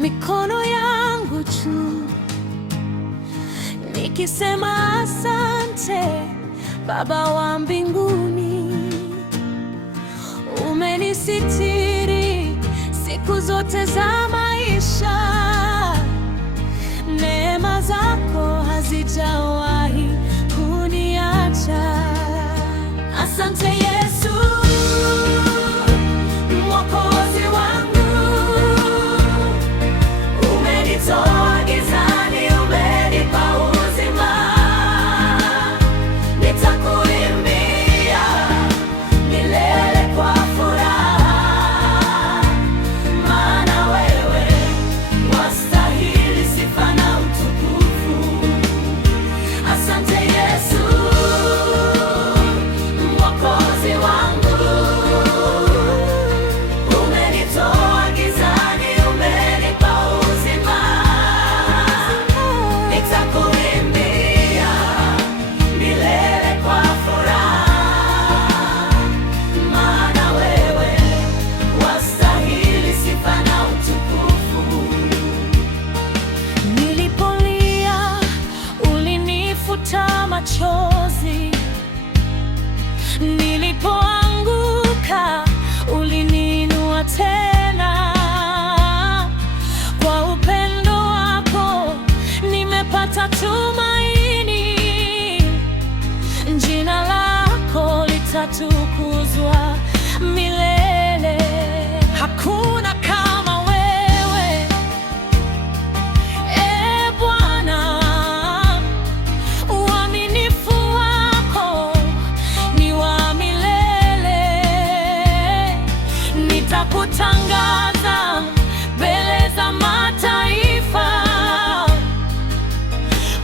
mikono yangu juu, nikisema asante Baba wa mbinguni. Umenisitiri siku zote za maisha, neema zako hazijawahi kuniacha. Asante Yesu, Mwokozi wangu. Umenitoa gizani, umenipa uzima. Nitakuimbia milele kwa furaha, maana wewe wastahili sifa na utukufu. Asante Yesu, Mwokozi wangu. Umenitoa gizani, umenipa uzima. Nitakuimbia milele kwa furaha, maana wewe wastahili sifa na utukufu. Nilipolia ulinifuta machozi, nilipoanguka uliniinua tena. Kwa upendo wako nimepata tumaini, jina lako litatukuzwa milele. Hakuna kama wewe, e Bwana. Uaminifu wako ni wa milele. Nitakutangaza mbele za mataifa,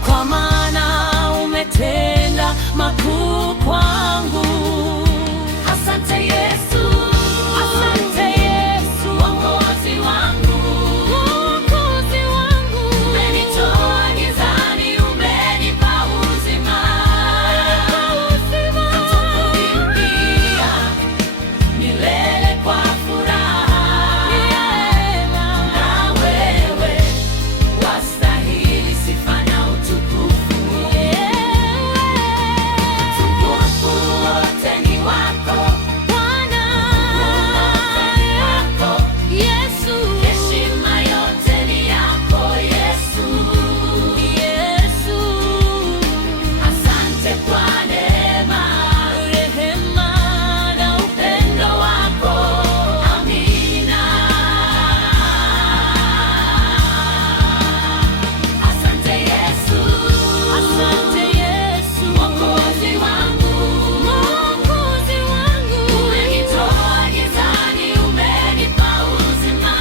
kwa maana umetenda makuu kwangu. Asante Yesu, asante Yesu, Mwokozi wangu, Mwokozi wangu. Umenitoa gizani, umenipa uzima. Nitakuimbia milele kwa furaha, na wewe wastahili sifa na utukufu. Utukufu wote ni wako Bwana, Yesu. Heshima yote ni yako Yesu, Yesu. Asante kwa neema, rehema na upendo wako. Amina. Asante Yesu, asante Yesu, Mwokozi wangu, Mwokozi wangu. Umenitoa gizani, umenipa uzima.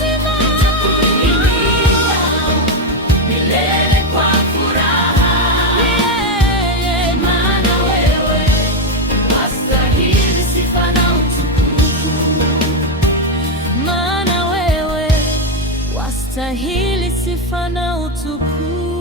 Nitakuimbia milele kwa furaha, maana wewe wastahili sifa na utukufu, maana wewe wastahili sifa na utukufu.